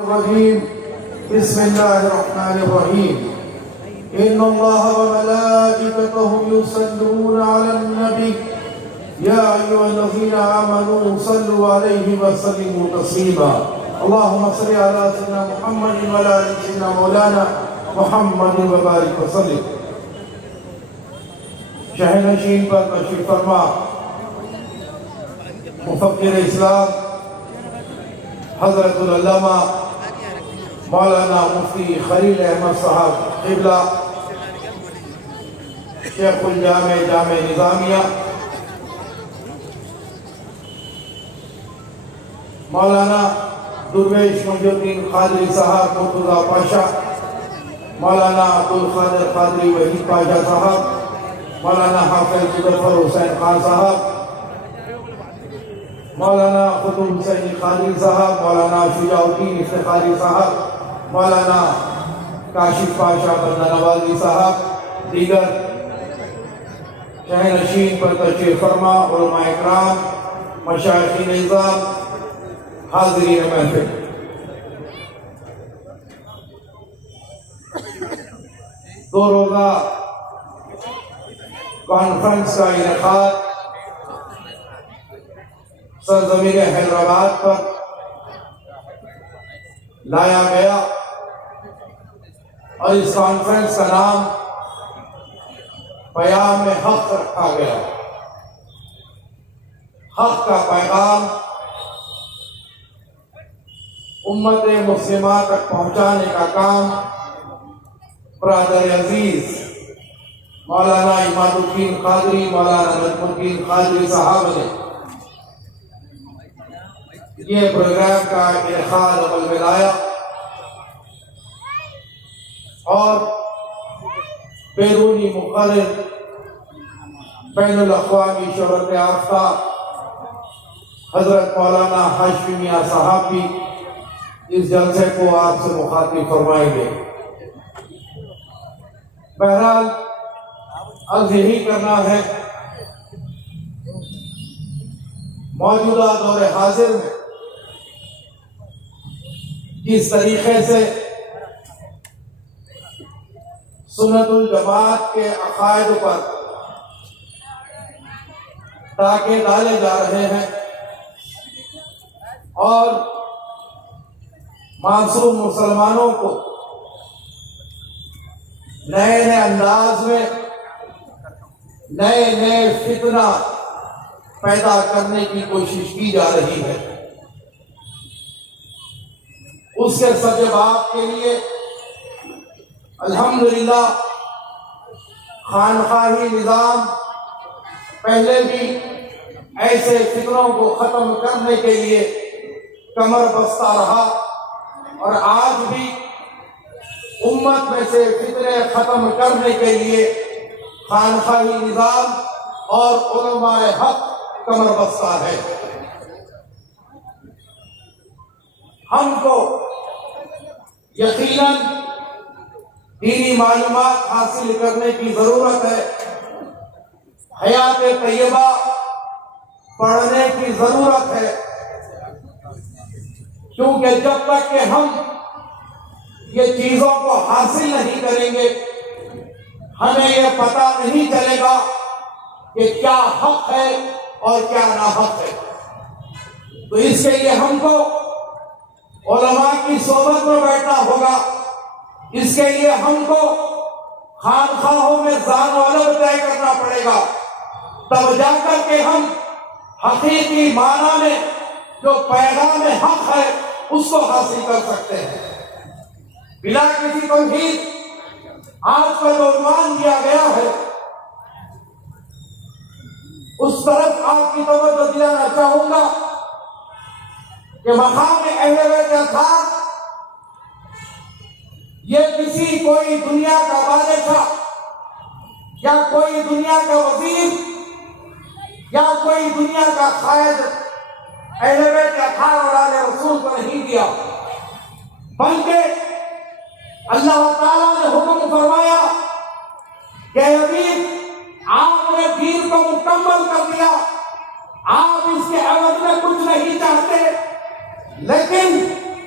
الرجيم. بسم الله الرحمن الرحيم. إن الله وملائكته يصلون على النبي يا أيها الذين آمنوا صلوا عليه وسلموا تسليما. اللهم صل على سيدنا محمد وعلى آل سيدنا مولانا محمد وبارك وسلم. شہنشین پر تشریف فرما مفکر اسلام حضرت العلامہ مولانا مفتی خلیل احمد صاحب قبلہ شیخ الجامع جامع نظامیہ، مولانا درویش محی الدین قادری صاحب مرتضی پاشا، مولانا عبدالقادر قادری وحید پاشا صاحب، مولانا حافظ مظفر حسین خان صاحب، مولانا خطب حسین قادری صاحب، مولانا شجاع الدین افتخاری صاحب، مولانا کاشف پاشا بندہ نوازی صاحب، دیگر شہنشین پر تشریف فرما علماء اکرام، مشائخ نظام، حاضرین محفل. دو روزہ کانفرنس کا انعقاد سرزمین حیدرآباد پر لایا گیا اور اس کانفرنس کا نام پیام حق رکھا گیا. حق کا پیغام امت مسلمہ تک پہنچانے کا کام برادر عزیز مولانا عماد الدین قادری، مولانا نجم الدین قادری صاحب نے یہ پروگرام کا انعقاد عمل میں لایا اور بیرونی مقرر بین الاقوامی شہرت یافتہ حضرت مولانا ہاشمی میاں صاحب بھی اس جلسے کو آپ سے مخاطب فرمائیں گے. بہرحال عرض یہی کرنا ہے، موجودہ دور حاضر میں جس طریقے سے سنت الجماعت کے عقائد پر ڈاکے ڈالے جا رہے ہیں اور معصوم مسلمانوں کو نئے نئے انداز میں نئے فتنہ پیدا کرنے کی کوشش کی جا رہی ہے، اس کے سبب کے لیے الحمدللہ خانقاہی نظام پہلے بھی ایسے فتنوں کو ختم کرنے کے لیے کمر بستہ رہا اور آج بھی امت میں سے فتنے ختم کرنے کے لیے خانقاہی نظام اور علماء حق کمر بستہ ہے. ہم کو یقیناً دینی معلومات حاصل کرنے کی ضرورت ہے، حیات طیبہ پڑھنے کی ضرورت ہے، کیونکہ جب تک کہ ہم یہ چیزوں کو حاصل نہیں کریں گے ہمیں یہ پتہ نہیں چلے گا کہ کیا حق ہے اور کیا ناحق ہے. تو اس کے لیے ہم کو علماء کی صحبت میں بیٹھنا ہوگا، اس کے لیے ہم کو خانقاہوں میں ذان و علم طے کرنا پڑے گا، تب جا کر کے ہم حقیقی معنی میں جو پیغام حق ہے اس کو حاصل کر سکتے ہیں. بلا کسی تمہید آج کا جو عنوان دیا گیا ہے اس طرف آپ کی توجہ دلانا چاہوں گا کہ مقام اہل بیت اطہار یہ کسی کوئی دنیا کا بادشاہ یا کوئی دنیا کا وزیر یا کوئی دنیا کا قائد اہل بیت اطہار اور آل رسول کو نہیں دیا، بلکہ اللہ تعالیٰ نے حکم فرمایا کہ حبیب آپ نے دین کو مکمل کر دیا، آپ اس کے عوض میں کچھ نہیں چاہتے، لیکن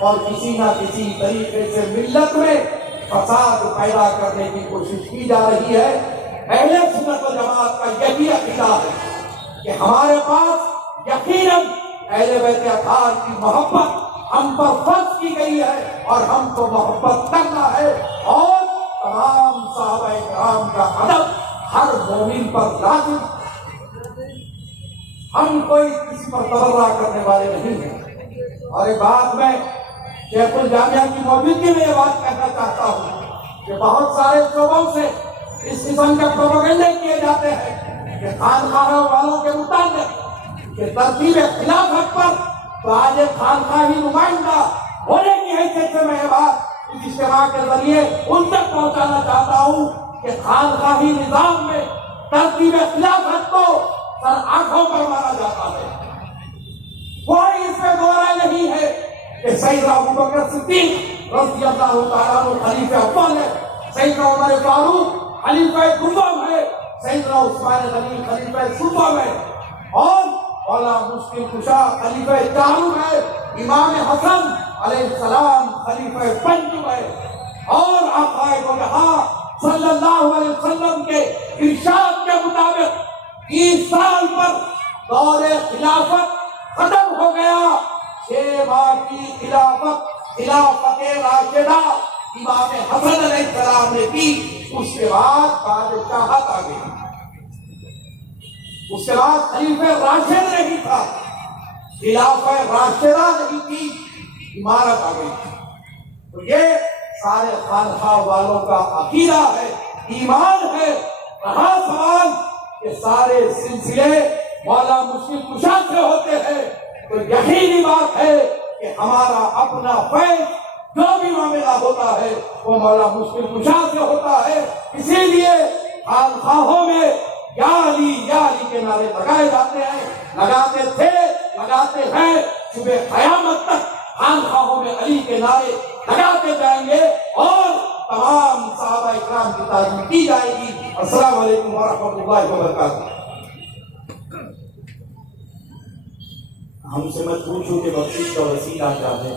اور کسی نہ کسی طریقے سے ملت میں فساد پیدا کرنے کی کوشش کی جا رہی ہے۔ اہل سنت و جماعت کا یہی عقیدہ ہے کہ ہمارے پاس یقیناً اہل بیت اطہار کی محبت ہم پر فرض کی گئی ہے اور ہم کو محبت کرنا ہے، اور تمام صحابہ کرام کا ادب ہر مومن پر لازم۔ ہم کوئی کسی پر تبرہ کرنے والے نہیں ہیں۔ اور ایک بات میں شیخ الجامعہ کی موجودگی میں یہ بات کہنا چاہتا ہوں کہ بہت سارے شعبوں سے اس قسم کے پروپیگنڈے کیے جاتے ہیں کہ خانقاہوں والوں کے متعلق کہ ترتیب خلافت پر تو آج ایک خانقاہی نمائندہ ہونے کی حیثیت سے میں یہ بات اس اجتماع کے ذریعے ان تک پہنچانا چاہتا ہوں کہ خانقاہی نظام میں ترتیب خلافت کو سر آنکھوں پر مارا جاتا ہے۔ کوئی اس میں دو رائے نہیں ہے کہ سیدنا ابوبکر صدیق رضی اللہ تعالیٰ عنہ خلیفہ اول ہے، سیدنا عمر فاروق خلیفہ دوم ہے، سیدنا عثمان غنی خلیفہ ثالث ہے، اور مولا مشکل کشا خلیفہ چارم ہے، امام حسن علیہ السلام خلیفہ پنجم ہے، اور آقا دو جہاں صلی اللہ علیہ وسلم کے ارشاد کے مطابق 30 سال پر دور خلافت ختم ہو گیا۔ 6 ماہ کی خلافت راشدہ امام حسن علیہ السلام نے کی، اس کے بعد بادشاہت آ گئی، اس کے بعد خلیفہ راشد نہیں تھا، خلافہ راشدہ نہیں تھی، امارت آ گئی۔ تو یہ سارے خانقاہ والوں کا عقیدہ ہے، ایمان ہے۔ رہا سوال کہ سارے سلسلے مولا مشکل کشا سے ہوتے ہیں، تو یقینی بات ہے کہ ہمارا اپنا فیض جو بھی معاملہ ہوتا ہے وہ مولا مشکل کشا سے ہوتا ہے۔ اسی لیے خانقاہوں میں یا علی کے نعرے لگائے جاتے ہیں، لگاتے تھے، لگاتے ہیں، صبح قیامت تک خانقاہوں میں علی کے نعرے لگاتے جائیں گے، اور تمام صحابہ اکرام کی تعظیم کی جائے گی۔ السلام علیکم ورحمۃ اللہ وبرکاتہ۔ ہم سے مت پوچھو کہ بخشش کا وسیلہ کیا ہے۔